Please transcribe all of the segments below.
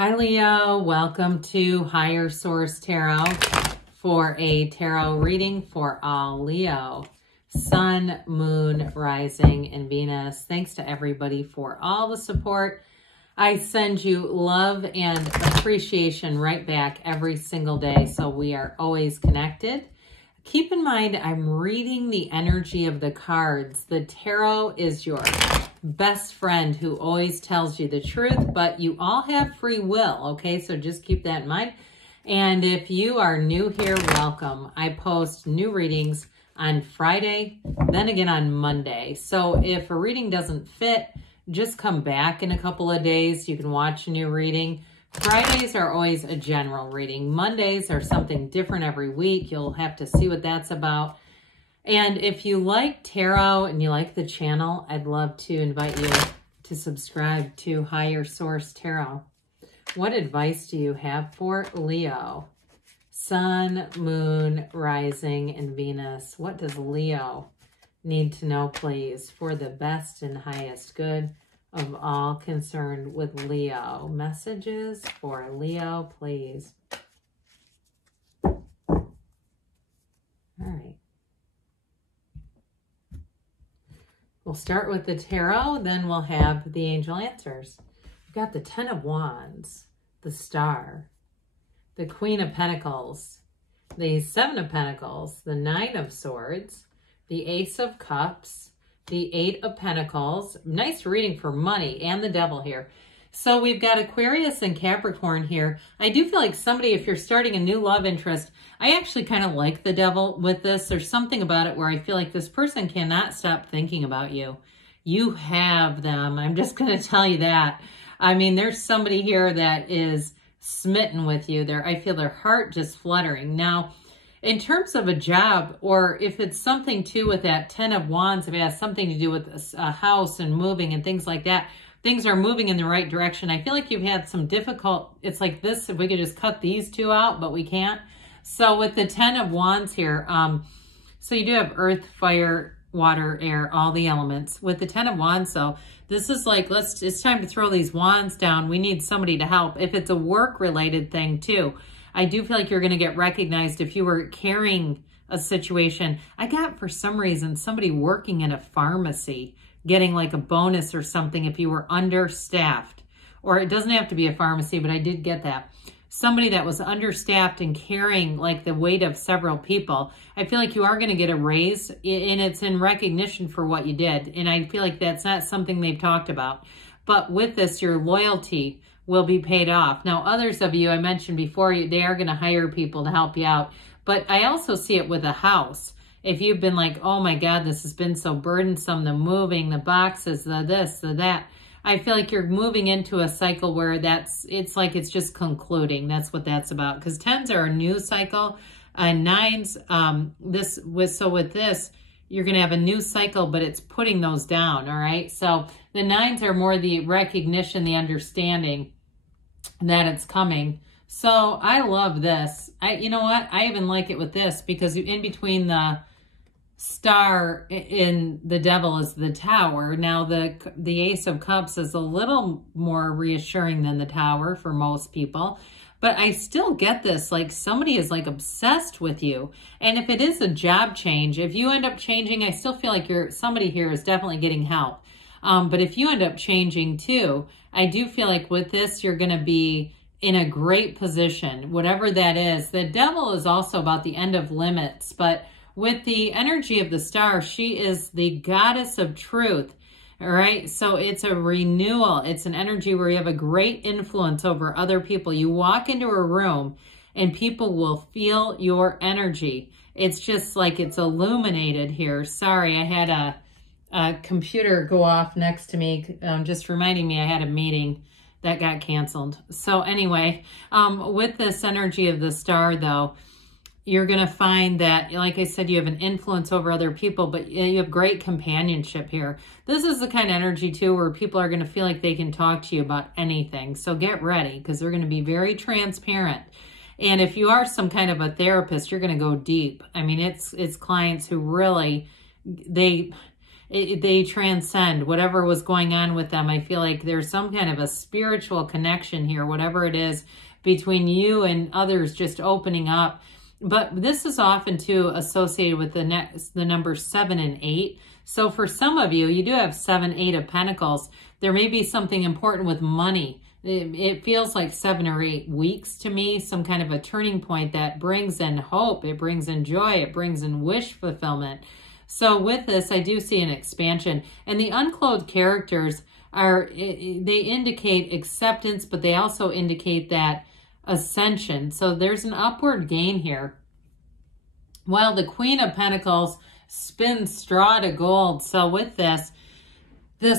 Hi Leo, welcome to Higher Source Tarot for a tarot reading for all Leo, Sun, Moon, Rising, and Venus. Thanks to everybody for all the support. I send you love and appreciation right back every single day, so we are always connected. Keep in mind, I'm reading the energy of the cards. The tarot is your best friend who always tells you the truth, but you all have free will, okay? So just keep that in mind. And if you are new here, welcome. I post new readings on Friday, then again on Monday. So if a reading doesn't fit, just come back in a couple of days. You can watch a new reading. Fridays are always a general reading. Mondays are something different every week. You'll have to see what that's about. And if you like tarot and you like the channel, I'd love to invite you to subscribe to Higher Source Tarot. What advice do you have for Leo? Sun, Moon, Rising, and Venus. What does Leo need to know, please, for the best and highest good of all concerned with Leo? Messages for Leo, please. All right. We'll start with the tarot, then we'll have the angel answers. We've got the Ten of Wands, the Star, the Queen of Pentacles, the Seven of Pentacles, the Nine of Swords, the Ace of Cups, the Eight of Pentacles. Nice reading for money, and the Devil here. So we've got Aquarius and Capricorn here. I do feel like somebody, if you're starting a new love interest, I actually kind of like the Devil with this. There's something about it where I feel like this person cannot stop thinking about you. You have them. I'm just going to tell you that. I mean, there's somebody here that is smitten with you. I feel their heart just fluttering. Now, in terms of a job, or if it's something too with that Ten of Wands, if it has something to do with a house and moving and things like that, things are moving in the right direction. I feel like you've had some difficult, it's like this, if we could just cut these two out, but we can't. So with the Ten of Wands here, so you do have earth, fire, water, air, all the elements. With the Ten of Wands, so this is like, it's time to throw these wands down. We need somebody to help. If it's a work-related thing too, I do feel like you're going to get recognized if you were carrying a situation. I got, for some reason, somebody working in a pharmacy getting like a bonus or something if you were understaffed. Or it doesn't have to be a pharmacy, but I did get that. Somebody that was understaffed and carrying like the weight of several people. I feel like you are going to get a raise, and it's in recognition for what you did. And I feel like that's not something they've talked about. But with this, your loyalty will be paid off. Now, others of you, I mentioned before, they are going to hire people to help you out. But I also see it with a house. If you've been like, oh my God, this has been so burdensome, the moving, the boxes, the this, the that. I feel like you're moving into a cycle where it's like it's just concluding. That's what that's about. Because 10s are a new cycle. 9s, with this, you're going to have a new cycle, but it's putting those down, all right? So the 9s are more the recognition, the understanding that it's coming. So I love this. You know what? I even like it with this because in between the Star in the Devil is the Tower. Now the Ace of Cups is a little more reassuring than the Tower for most people. But I still get this, like somebody is like obsessed with you. And if it is a job change, if you end up changing, I still feel like somebody here is definitely getting help. But if you end up changing too, I do feel like with this, you're going to be in a great position, whatever that is. The Devil is also about the end of limits, but with the energy of the Star, she is the goddess of truth. All right. So it's a renewal. It's an energy where you have a great influence over other people. You walk into a room and people will feel your energy. It's just like it's illuminated here. Sorry, I had a computer go off next to me, just reminding me I had a meeting that got canceled. So anyway, with this energy of the Star, though, you're going to find that, like I said, you have an influence over other people, but you have great companionship here. This is the kind of energy, too, where people are going to feel like they can talk to you about anything. So get ready, because they're going to be very transparent. And if you are some kind of a therapist, you're going to go deep. I mean, it's clients who really, they transcend whatever was going on with them. I feel like there's some kind of a spiritual connection here, whatever it is, between you and others just opening up. But this is often too associated with the number 7 and 8. So for some of you, you do have 7, 8 of Pentacles. There may be something important with money. It feels like 7 or 8 weeks to me, some kind of a turning point that brings in hope. It brings in joy. It brings in wish fulfillment. So with this, I do see an expansion. And the unclothed characters they indicate acceptance, but they also indicate that ascension. So there's an upward gain here. While the Queen of Pentacles spins straw to gold. So with this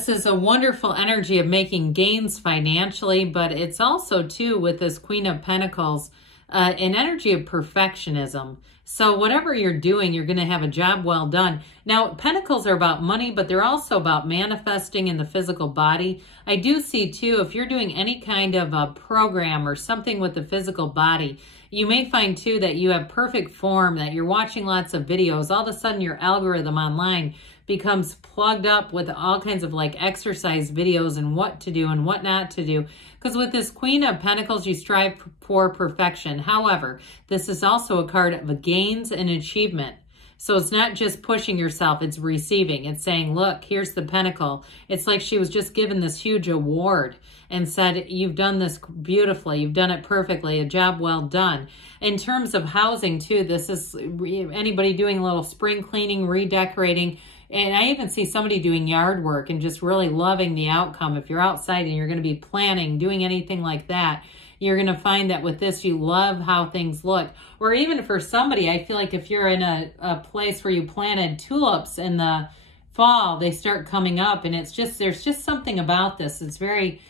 is a wonderful energy of making gains financially, but it's also too, with this Queen of Pentacles, an energy of perfectionism. So whatever you're doing, you're going to have a job well done. Now, Pentacles are about money, but they're also about manifesting in the physical body. I do see too, if you're doing any kind of a program or something with the physical body, you may find too that you have perfect form, that you're watching lots of videos. All of a sudden your algorithm online becomes plugged up with all kinds of like exercise videos and what to do and what not to do. Because with this Queen of Pentacles, you strive for perfection. However, this is also a card of gains and achievement. So it's not just pushing yourself, it's receiving. It's saying, look, here's the Pentacle. It's like she was just given this huge award and said, you've done this beautifully. You've done it perfectly. A job well done. In terms of housing too, this is anybody doing a little spring cleaning, redecorating. And I even see somebody doing yard work and just really loving the outcome. If you're outside and you're going to be planning, doing anything like that, you're going to find that with this, you love how things look. Or even for somebody, I feel like if you're in a place where you planted tulips in the fall, they start coming up, and it's just, there's just something about this. It's very,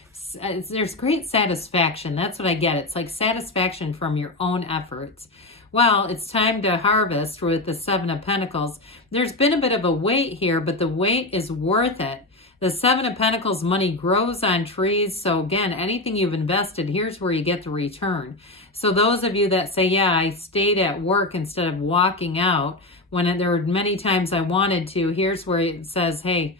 there's great satisfaction. That's what I get. It's like satisfaction from your own efforts. Well, it's time to harvest with the 7 of Pentacles. There's been a bit of a wait here, but the wait is worth it. The 7 of Pentacles, money grows on trees. So again, anything you've invested, here's where you get the return. So those of you that say, yeah, I stayed at work instead of walking out, when there were many times I wanted to, here's where it says, hey,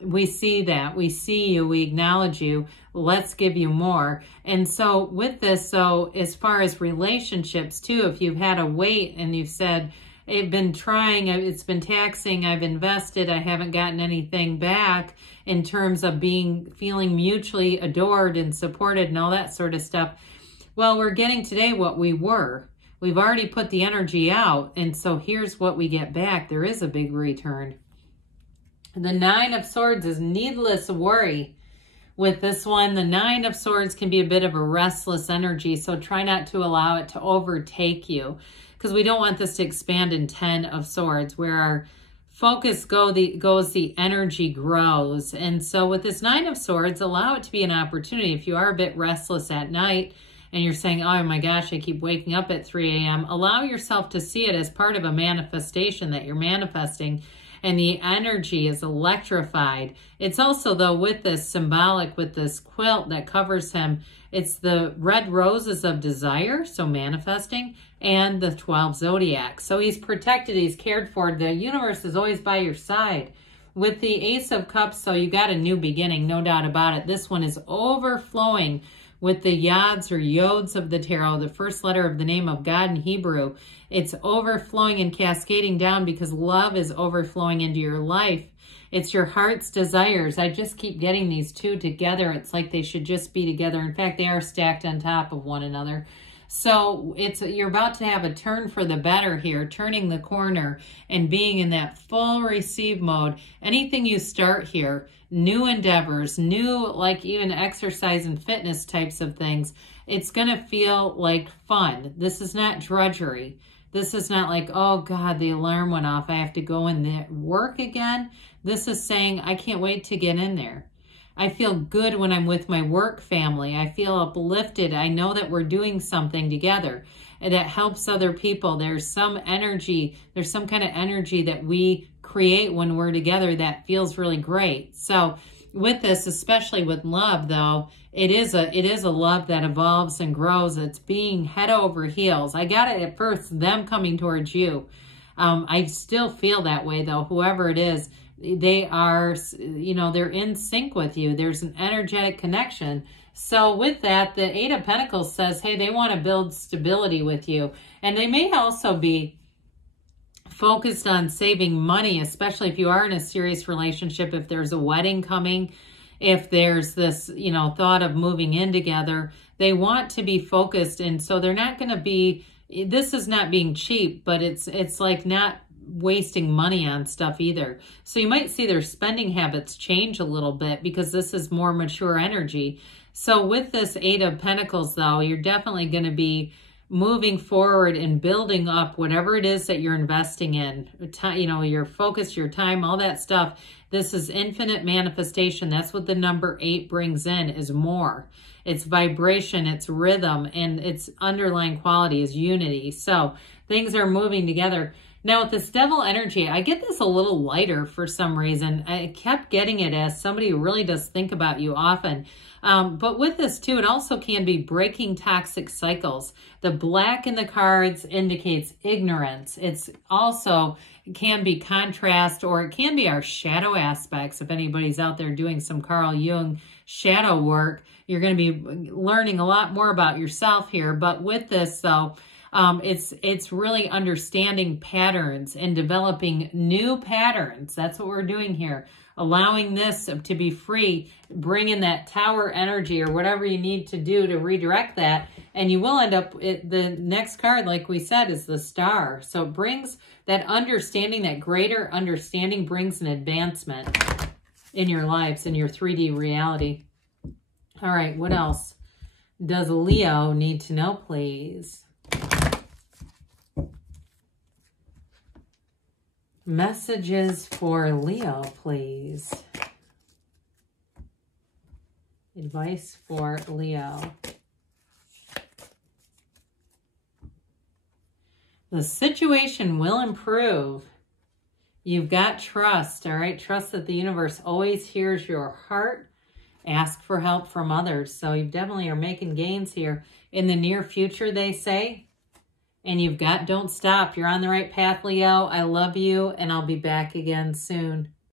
we see that. We see you. We acknowledge you. Let's give you more. And so with this, so as far as relationships too, if you've had a wait and you've said, I've been trying, it's been taxing, I've invested, I haven't gotten anything back in terms of feeling mutually adored and supported and all that sort of stuff. Well, we're getting today what we were. We've already put the energy out. And so here's what we get back. There is a big return. The 9 of Swords is needless worry. With this one, the 9 of Swords can be a bit of a restless energy, so try not to allow it to overtake you, because we don't want this to expand in 10 of Swords, where our focus goes, the energy grows. And so with this 9 of Swords, allow it to be an opportunity. If you are a bit restless at night and you're saying, oh my gosh, I keep waking up at 3 a.m., allow yourself to see it as part of a manifestation that you're manifesting. And the energy is electrified. It's also, though, with this symbolic, with this quilt that covers him, it's the red roses of desire, so manifesting, and the 12 zodiacs. So he's protected, he's cared for. The universe is always by your side. With the Ace of Cups, so you got a new beginning, no doubt about it. This one is overflowing with the yods or yods of the tarot, the first letter of the name of God in Hebrew. It's overflowing and cascading down because love is overflowing into your life. It's your heart's desires. I just keep getting these two together. It's like they should just be together. In fact, they are stacked on top of one another. So you're about to have a turn for the better here, turning the corner and being in that full receive mode. Anything you start here, new endeavors, new, like even exercise and fitness types of things, it's going to feel like fun. This is not drudgery. This is not like, oh God, the alarm went off, I have to go in there, work again. This is saying, I can't wait to get in there. I feel good when I'm with my work family. I feel uplifted. I know that we're doing something together that helps other people. There's some energy, there's some kind of energy that we create when we're together that feels really great. So with this, especially with love though, it is a love that evolves and grows. It's being head over heels. I got it at first, them coming towards you. I still feel that way though, whoever it is. They are, you know, they're in sync with you. There's an energetic connection. So with that, the Eight of Pentacles says, hey, they want to build stability with you. And they may also be focused on saving money, especially if you are in a serious relationship, if there's a wedding coming, if there's this, you know, thought of moving in together. They want to be focused, and so they're not going to be, this is not being cheap, but it's like not wasting money on stuff either. So you might see their spending habits change a little bit because this is more mature energy. So with this Eight of Pentacles, though, you're definitely going to be moving forward and building up whatever it is that you're investing in, you know, your focus, your time, all that stuff. This is infinite manifestation. That's what the number 8 brings in, is more. It's vibration, it's rhythm, and its underlying quality is unity. So things are moving together. Now with this Devil energy, I get this a little lighter for some reason. I kept getting it as somebody who really does think about you often. But with this too, it also can be breaking toxic cycles. The black in the cards indicates ignorance. It's also, it can be contrast, or it can be our shadow aspects. If anybody's out there doing some Carl Jung shadow work, you're going to be learning a lot more about yourself here. But with this though, it's really understanding patterns and developing new patterns. That's what we're doing here. Allowing this to be free, bring in that tower energy or whatever you need to do to redirect that. And you will end up, the next card, like we said, is the Star. So it brings that understanding, that greater understanding brings an advancement in your lives, in your 3D reality. All right, what else does Leo need to know, please? Messages for Leo, please. Advice for Leo. The situation will improve. You've got trust, all right? Trust that the universe always hears your heart. Ask for help from others. So you definitely are making gains here. In the near future, they say. And you've got, don't stop. You're on the right path, Leo. I love you, and I'll be back again soon.